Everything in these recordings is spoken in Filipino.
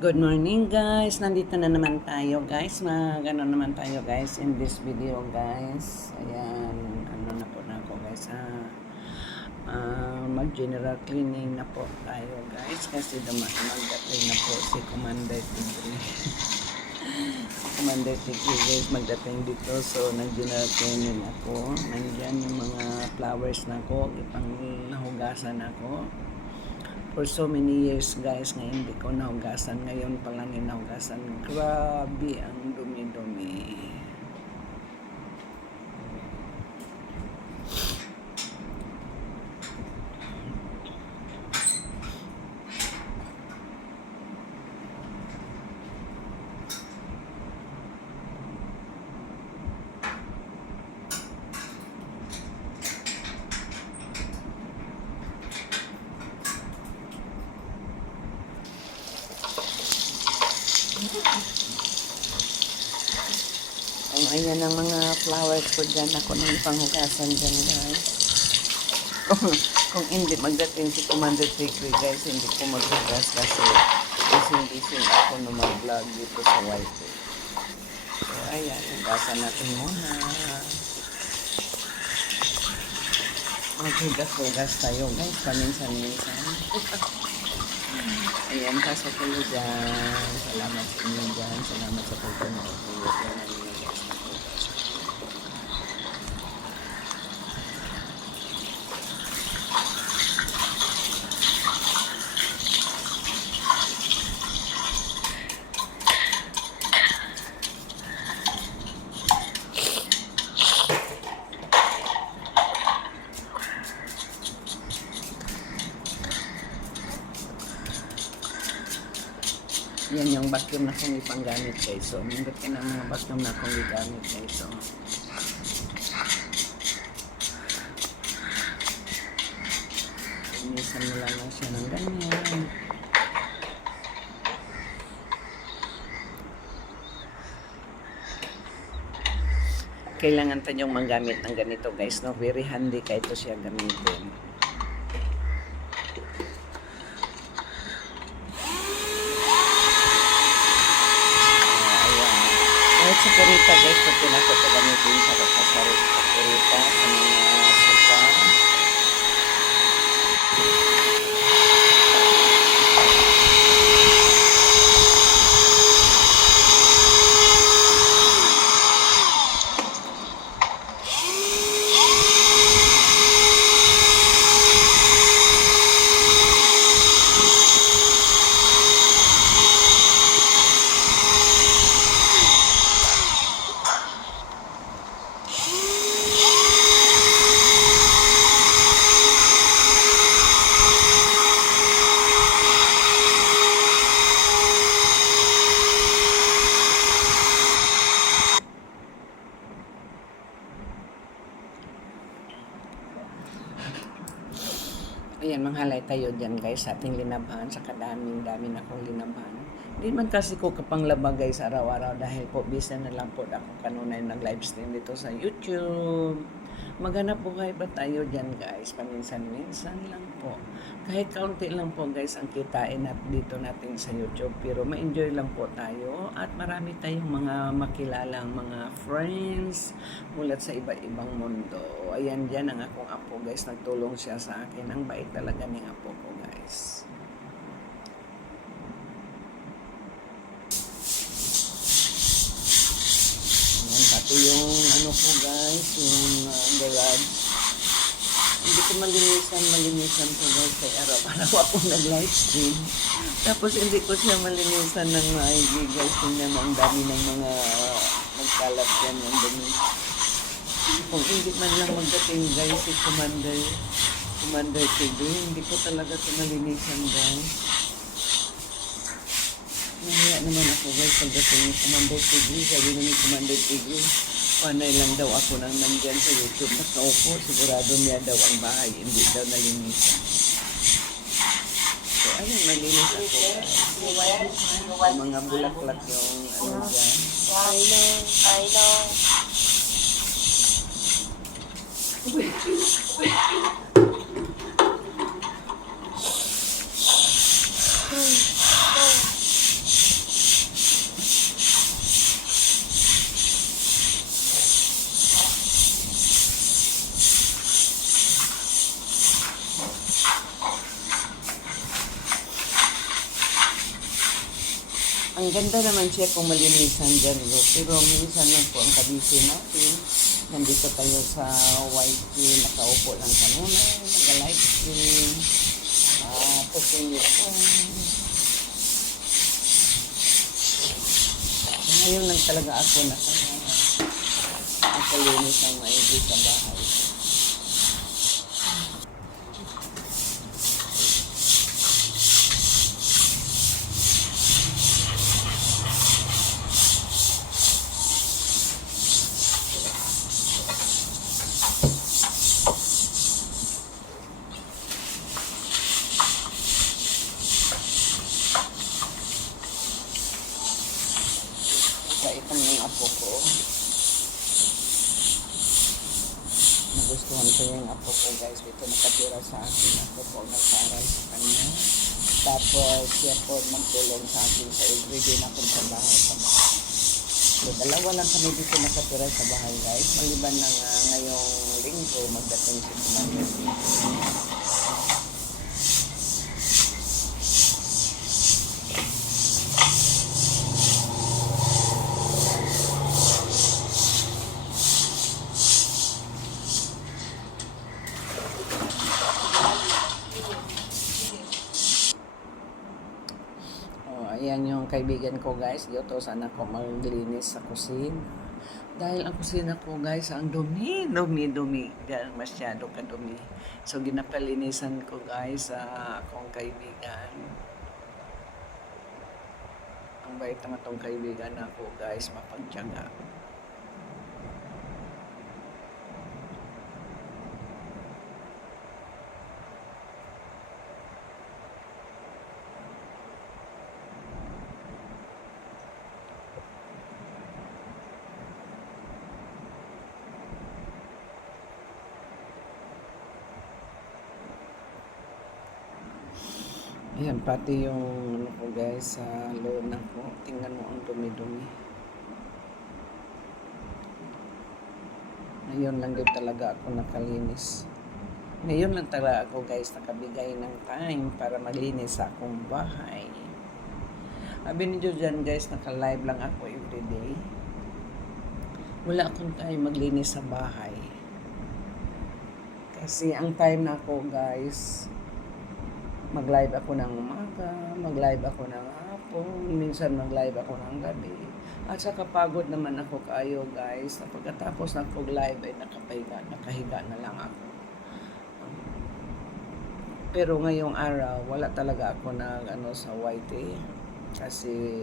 Good morning guys, nandito na naman tayo guys, magano naman tayo guys in this video guys. Ayan, ano na po na ako guys mag general cleaning na po tayo guys kasi magdating na po si Commander Tigre. Commander Tigre guys magdating dito, so nag general cleaning ako. Nandyan yung mga flowers na ko, ipang nahugasan ako for so many years guys, ngayon hindi ko nahugasan, ngayon pa lang nahugasan. Grabe ang dumi-dumi. Ayan ang mga flowers ko dyan. Ako nang panghugasan dyan guys. Kung hindi magdating si Commander Tigre guys, hindi ko maghugas kasi busy ako na mag-vlog dito sa YT. So ayan, hugasan natin muna. Maghugas-hugas tayo guys, paminsan-minsan. Ayan, pasok kayo dyan. Salamat sa inyo dyan. Salamat sa pagpunod. Yan yung vacuum na kong ipanggamit guys. So, nandot ka ng mga vacuum na kong igamit guys. So, inisan mo lang siya ng ganyan. Kailangan tanyong manggamit ng ganito guys. No? Very handy kahit ito siya gamitin. Sa kurita guys, pag pinako ito gamitin sa kurita, sa mga sopa. Ayan, manghalay tayo dyan guys sa ating linabhan, sa kadaming-dami na akong linabhan. Hindi man kasi ko kapanglaba guys araw-araw dahil po busy na lang po ako kanunay nag-live stream dito sa YouTube. Maghanap buhay ba tayo dyan guys? Paminsan-minsan lang po. Kahit kaunti lang po guys ang kitain at dito natin sa YouTube. Pero ma-enjoy lang po tayo at marami tayong mga makilalang mga friends mulat sa iba-ibang mundo. Ayan dyan ang akong apo guys. Nagtulong siya sa akin. Ang bait talaga ng apo ko guys. Pati yung ano ko guys, yung garage. Hindi ko malinisan ko guys kay araw-araw ako nag-live stream. Tapos hindi ko siya malinisan ng maigi guys. Tingnan ang dami ng mga nagkalat yan yung dumi. Kung hindi man lang magdating guys si Commander Tigre, hindi ko talaga ito malinisan guys. Namaya naman ako guys pagdating ni Commander Tigre. Sabi na ni Commander Tigre, panay lang daw ako nang nandyan sa YouTube. Nakaupo, sigurado niya daw ang bahay, hindi daw nalinisan. So ayun, malinis ako guys. Mga bulaklak yung ano dyan. I know. Ang ganda naman siya kung malinisan dyan, bro. Pero minsan lang po ang kabisi natin. Nandito tayo sa YT, nakaupo lang kanuna, nag-live stream. Pusin niyo po. Ngayon lang talaga ako nakalinis ang maigi sa bahay. Kaitan ng apo ko. Nagustuhan ko yung apo ko, guys. Dito nakatira sa akin. Ako po nag-aaral sa kanya. Tapos siya po magtulong sa akin sa everyday na akong trabaho sa bahay. So, dalawa lang kami dito nakatira sa bahay, guys. Maliban na ngayong linggo, magdating si Commander. Ayan yung kaibigan ko, guys. Dito sana ako maglinis sa kusina. Dahil ang kusina ko, guys, ang dumi. Dahil masyado kadumi. So, ginapalinisan ko, guys, sa akong kaibigan. Ang bait naman itong kaibigan ako, guys, mapagtyaga. Ayan, pati yung ano ko, guys, sa lona ko. Tingnan mo ang dumi-dumi. Ngayon lang din talaga ako nakalinis. Ngayon lang talaga ako, guys, nakabigay ng time para maglinis sa akong bahay. Sabi niyo dyan, guys, naka-live lang ako everyday. Wala akong time maglinis sa bahay. Kasi ang time na ako, guys, mag-live ako ng umaga, mag-live ako ng hapon, minsan mag-live ako ng gabi. At saka pagod naman ako kayo, guys, na pagkatapos ng live ay nakahiga na lang ako. Pero ngayong araw, wala talaga ako sa YT. Kasi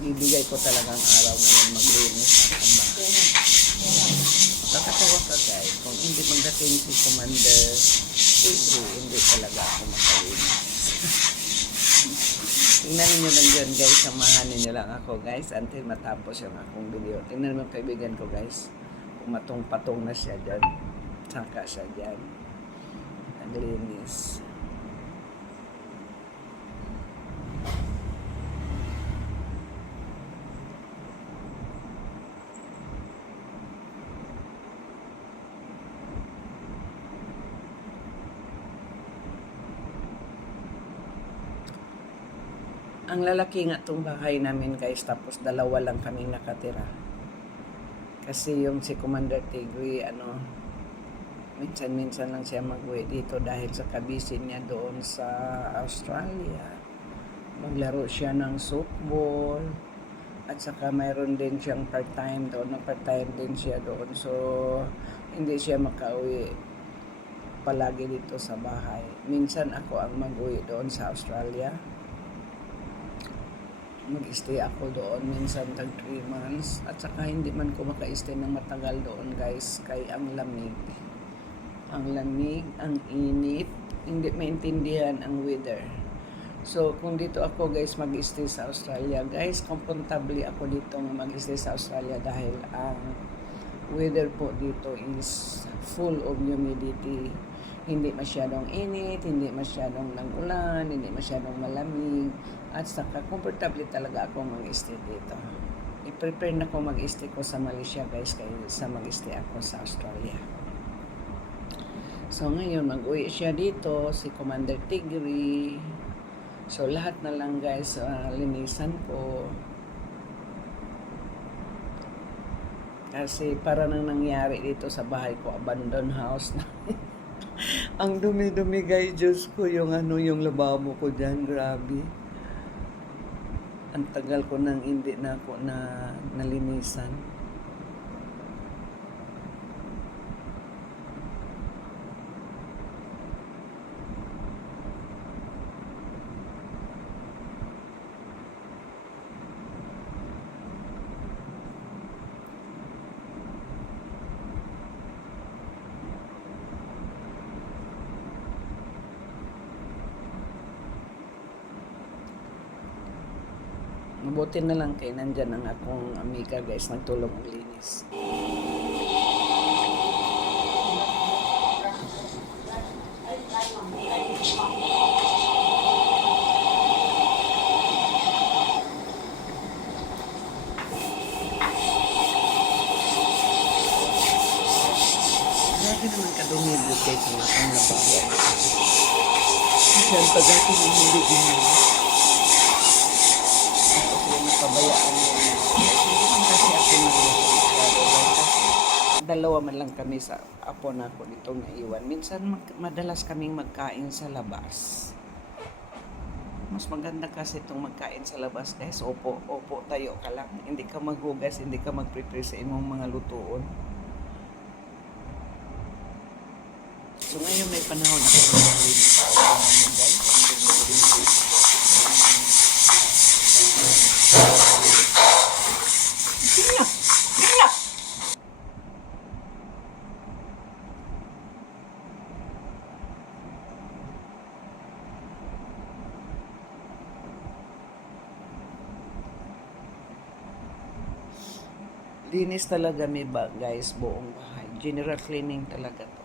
bibigay ko talagang araw ngayon maglinis sa akong bahay. Nakatawa ka, guys, kung hindi magdating si Commander, hindi talaga ako makalinis. Tingnan niyo lang dyan, guys. Samahan niyo lang ako, guys, until matapos yung akong video. Tingnan mo kaibigan ko, guys. Kung matong-patong na siya dyan. Saka siya dyan. Naglinis. Ang lalaki nga itong bahay namin, guys, tapos dalawa lang kaming nakatira. Kasi yung si Commander Tigri, minsan-minsan lang siya mag-uwi dito dahil sa kabisin niya doon sa Australia. Maglaro siya ng softball. At saka mayroon din siyang part-time doon. Part-time din siya doon. So, hindi siya makauwi palagi dito sa bahay. Minsan ako ang mag-uwi doon sa Australia. Mag-stay ako doon minsan tag 3 months at saka hindi man ko maka-stay ng matagal doon, guys, kay ang lamig, ang init, hindi maintindihan ang weather. So kung dito ako, guys, mag-stay sa Australia, guys, comfortably ako dito mag-stay sa Australia dahil ang weather po dito is full of humidity. Hindi masyadong init, hindi masyadong nagulan, hindi masyadong malamig, at saka comfortable talaga ako mag-stay dito. I-prepare na ko mag-stay ko sa Malaysia, guys, kaysa mag-stay ako sa Australia. So ngayon, mag-uwi siya dito, si Commander Tigri. So lahat na lang, guys, linisan ko. Kasi para nang nangyari dito sa bahay ko, abandoned house na. Ang dumi-dumi guys, Diyos ko, yung ano, yung lababo ko dyan, grabe. Ang tagal ko nang hindi na ako nalinisan. Mabuti na lang kay nandyan ang akong amiga guys, nagtulong maglinis. Grabe naman kadumi dito sa akong lababo. Kasi ang tagal ko nang hindi ginawa. Pabayaan mo rin. Hindi man kasi ako nagluto. Dalawa man lang kami sa apo na ako nitong naiwan. Minsan madalas kaming magkain sa labas. Mas maganda kasi itong magkain sa labas guys. Opo, tayo ka lang. Hindi ka maghugas, hindi ka mag-prepare sa imong mga lutuon. So ngayon may panahon ako maglinis sa ako guys. Linis talaga may guys, buong bahay. General cleaning talaga to.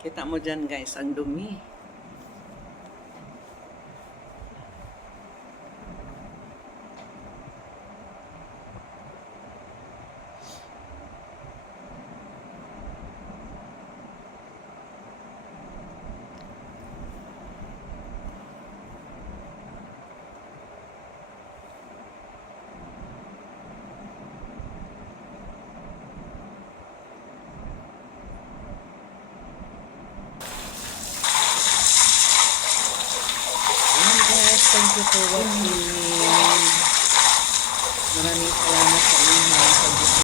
Kita mo dyan guys, ang dumi. Thank you for watching.